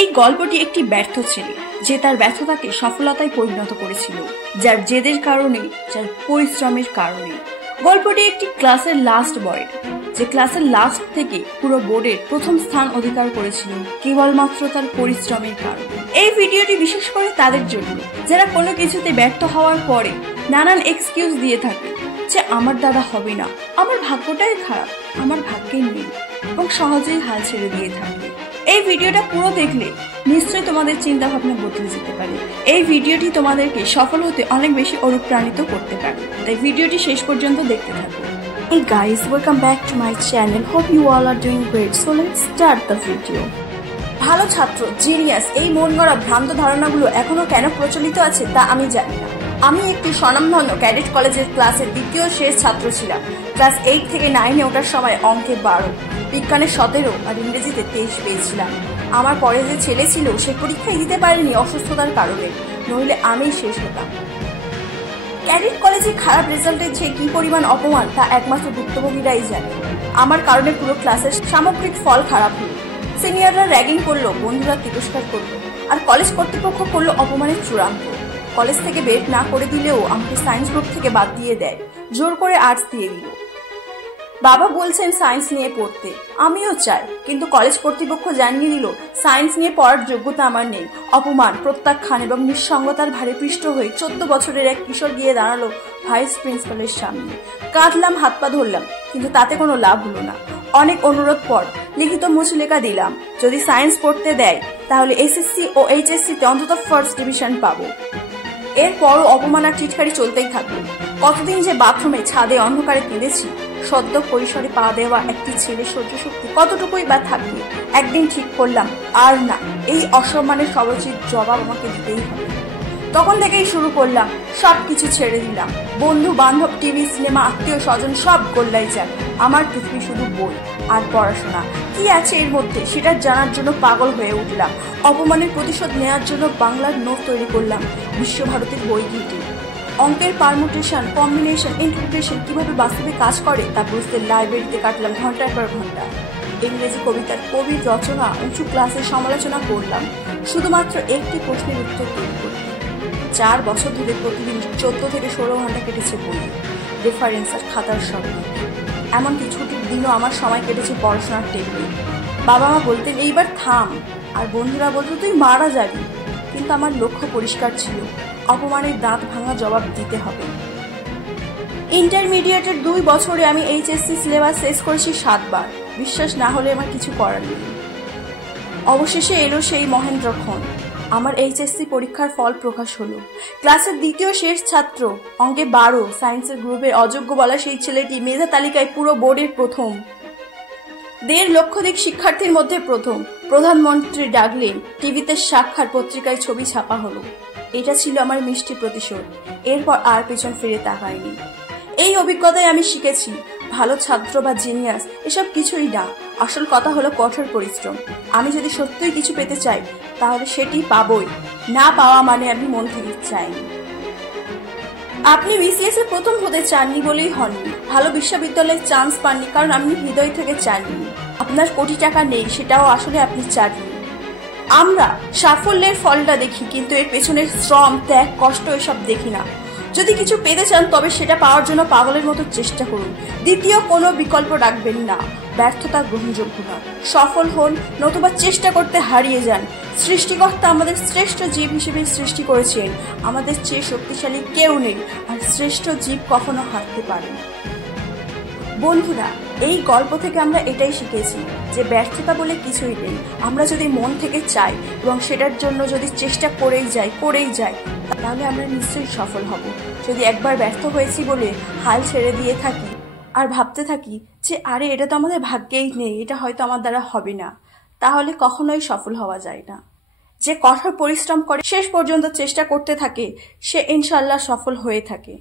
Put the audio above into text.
এই গল্পটি একটি ব্যর্থ ছেলে যে তার ব্যর্থতাকে সফলতায় পরিণত করেছিল, যার জেদের কারণে, যার পরিশ্রমের কারণে। গল্পটি একটি ক্লাসের লাস্ট বয়ের, যে ক্লাসের লাস্ট থেকে পুরো বোর্ডের প্রথম স্থান অধিকার করেছিল কেবলমাত্র তার পরিশ্রমের কারণে। এই ভিডিওটি বিশেষ করে তাদের জন্য যারা কোনো কিছুতে ব্যর্থ হওয়ার পরে নানান এক্সকিউজ দিয়ে থাকে যে আমার দ্বারা হবে না, আমার ভাগ্যটাই খারাপ, আমার ভাগ্যেই নেই, এবং সহজেই হাল ছেড়ে দিয়ে থাকে। এই ভিডিওটা পুরো দেখলে নিশ্চয়ই তোমাদের চিন্তা ভাবনা বদলে যেতে পারে। এই ভিডিওটি তোমাদেরকে সফল হতে অনেক বেশি অনুপ্রাণিত করতে পারে, তাই ভিডিওটি শেষ পর্যন্ত দেখতে থাকো। Hey guys, welcome back to my channel. Hope you all are doing great. So let's start the video. ভালো ছাত্র, জিনিয়াস, এই মন গড়া ভ্রান্ত ধারণাগুলো এখনো কেন প্রচলিত আছে তা আমি জানি না। আমি একটি স্বনামধন্য ক্যাডেট কলেজের ক্লাসের দ্বিতীয় শেষ ছাত্র ছিলাম। ক্লাস 8 থেকে 9-এ ওঠার সময় অঙ্কে 12, বিজ্ঞানে 17 আর ইংরেজিতে 23 পেয়েছিলাম। আমার পরে যে ছেলে ছিল সে পরীক্ষায় দিতে পারেনি অসুস্থতার কারণে, নইলে আমিই শেষ হতাম। ক্যাডেট কলেজে খারাপ রেজাল্টের যে কি পরিমাণ অপমান তা একমাত্র ভুক্তভোগীরাই জানে। আমার কারণে পুরো ক্লাসের সামগ্রিক ফল খারাপ হলো। সিনিয়ররা র্যাগিং করলো, বন্ধুরা তিরস্কার করলো, আর কলেজ কর্তৃপক্ষ করলো অপমানের চূড়ান্ত। কলেজ থেকে বের না করে দিলেও আমাকে সায়েন্স গ্রুপ থেকে বাদ দিয়ে দেয়, জোর করে আর্টস দিয়ে দিল। বাবা বলছেন সায়েন্স নিয়ে পড়তে, আমিও চাই, কিন্তু কলেজ কর্তৃপক্ষ জানিয়ে দিল সায়েন্স নিয়ে পড়ার যোগ্যতা আমার নেই। অপমান, প্রত্যাখ্যান এবং নিঃসঙ্গতার ভারে পৃষ্ঠ হয়ে 14 বছরের এক কিশোর গিয়ে দাঁড়ালো ভাইস প্রিন্সিপালের সামনে। কাঁদলাম, হাত পা ধরলাম, কিন্তু তাতে কোনো লাভ হলো না। অনেক অনুরোধ পর লিখিত মুচলেখা দিলাম, যদি সায়েন্স পড়তে দেয় তাহলে এসএসসি ও এইচএসসিতে অন্তত ফার্স্ট ডিভিশন পাবো। এরপরও অপমান আর টিটকারি চলতেই থাকলো। কতদিন যে বাথরুমে ছাদে অন্ধকারে কেঁদেছি। সদ্য পরিসরে পা দেওয়া একটি ছেলের সহ্য শক্তি কতটুকুই বা থাকবে। একদিন ঠিক করলাম, আর না, এই অসম্মানের সর্বোচ্চ জবাব আমাকে দিতেই হবে। তখন থেকেই শুরু করলাম, সবকিছু ছেড়ে দিলাম। বন্ধু বান্ধব, টিভি, সিনেমা, আত্মীয় স্বজন সব গোল্লাই যাক। আমার পৃথিবী শুধু বই আর পড়াশোনা। কি আছে এর মধ্যে সেটা জানার জন্য পাগল হয়ে উঠলাম। অপমানের প্রতিশোধ নেওয়ার জন্য বাংলার নোট তৈরি করলাম, বিশ্বভারতীর বই ঘেঁটে। অঙ্কের পারমুটেশন, কম্বিনেশন, ইন্টারপ্রিটেশন কিভাবে বাস্তবে কাজ করে তা বুঝতে লাইব্রেরিতে কাটলাম ঘন্টার পর ঘন্টা। ইংরেজি কবিতার কবির রচনা উঁচু ক্লাসের সমালোচনা করলাম, শুধুমাত্র একটি প্রশ্নের উত্তর তৈরি করলাম। 4 বছর ধরে প্রতিদিন 14 থেকে 16 ঘন্টা কেটেছে বই, রেফারেন্স আর খাতার সঙ্গে। এমনকি ছুটির দিনও আমার সময় কেটেছে পড়াশোনার টেবিলে। বাবা মা বলতেন এইবার থাম, আর বন্ধুরা বলতো তুই মারা যাবি, কিন্তু আমার লক্ষ্য পরিষ্কার ছিল, অপমানের দাঁত ভাঙা জবাব দিতে হবে। ইন্টারমিডিয়েটের 2 বছরে আমি এইচএসসি সিলেবাস শেষ করেছি 7 বার। বিশ্বাস না হলে আমার কিছু করার নেই। অবশেষে এলো সেই মহেন্দ্রক্ষণ। আমার এইচএসসি পরীক্ষার ফল প্রকাশ হলো। ক্লাসের দ্বিতীয় শেষ ছাত্র, অঙ্কে 12, সায়েন্সের গ্রুপের অযোগ্য বলা সেই ছেলেটি মেধা তালিকায় পুরো বোর্ডের প্রথম। 1.5 লক্ষাধিক শিক্ষার্থীর মধ্যে প্রথম। প্রধানমন্ত্রী ডাকলেন, টিভিতে সাক্ষাৎ, পত্রিকায় ছবি ছাপা হলো। এটা ছিল আমার মিষ্টি প্রতিশোধ। এরপর আর পেছন ফিরে তাকাইনি। এই অভিজ্ঞতায় আমি শিখেছি, ভালো ছাত্র বা জিনিয়াস এসব কিছুই না, আসল কথা হলো কঠোর পরিশ্রম। আমি যদি সত্যিই কিছু পেতে চাই তাহলে সেটি পাবই, না পাওয়া মানে আমি মন থেকে চাইনি। আপনি বিসিএস এ প্রথম হতে চাননি বলেই হননি, ভালো বিশ্ববিদ্যালয়ে চান্স পাননি কারণ আপনি হৃদয় থেকে চাননি। আপনার কোটি টাকা নেই সেটাও আসলে আপনি চাননি। আমরা সাফল্যের ফলটা দেখি, কিন্তু এর পেছনের শ্রম, ত্যাগ, কষ্ট এসব দেখি না। যদি কিছু পেতে চান তবে সেটা পাওয়ার জন্য পাগলের মতো চেষ্টা করুন। দ্বিতীয় কোনো বিকল্প রাখবেন না। ব্যর্থতা গ্রহণযোগ্য নয়। সফল হন, নতুবা চেষ্টা করতে হারিয়ে যান। সৃষ্টিকর্তা আমাদের শ্রেষ্ঠ জীব হিসেবে সৃষ্টি করেছেন, আমাদের চেয়ে শক্তিশালী কেউ নেই, আর শ্রেষ্ঠ জীব কখনো হারতে পারে না। বন্ধুরা, এই গল্প থেকে আমরা এটাই শিখেছি যে ব্যর্থতা বলে কিছুই নেই। আমরা যদি মন থেকে চাই এবং সেটার জন্য যদি চেষ্টা করেই যাই তাহলে আমরা নিশ্চয়ই সফল হব। যদি একবার ব্যর্থ হয়েছি বলে হাল ছেড়ে দিয়ে থাকি আর ভাবতে থাকি যে আরে এটা তো আমাদের ভাগ্যেই নেই, এটা হয়তো আমার দ্বারা হবে না, তাহলে কখনোই সফল হওয়া যায় না। যে কঠোর পরিশ্রম করে শেষ পর্যন্ত চেষ্টা করতে থাকে সে ইনশাআল্লাহ সফল হয়ে থাকে।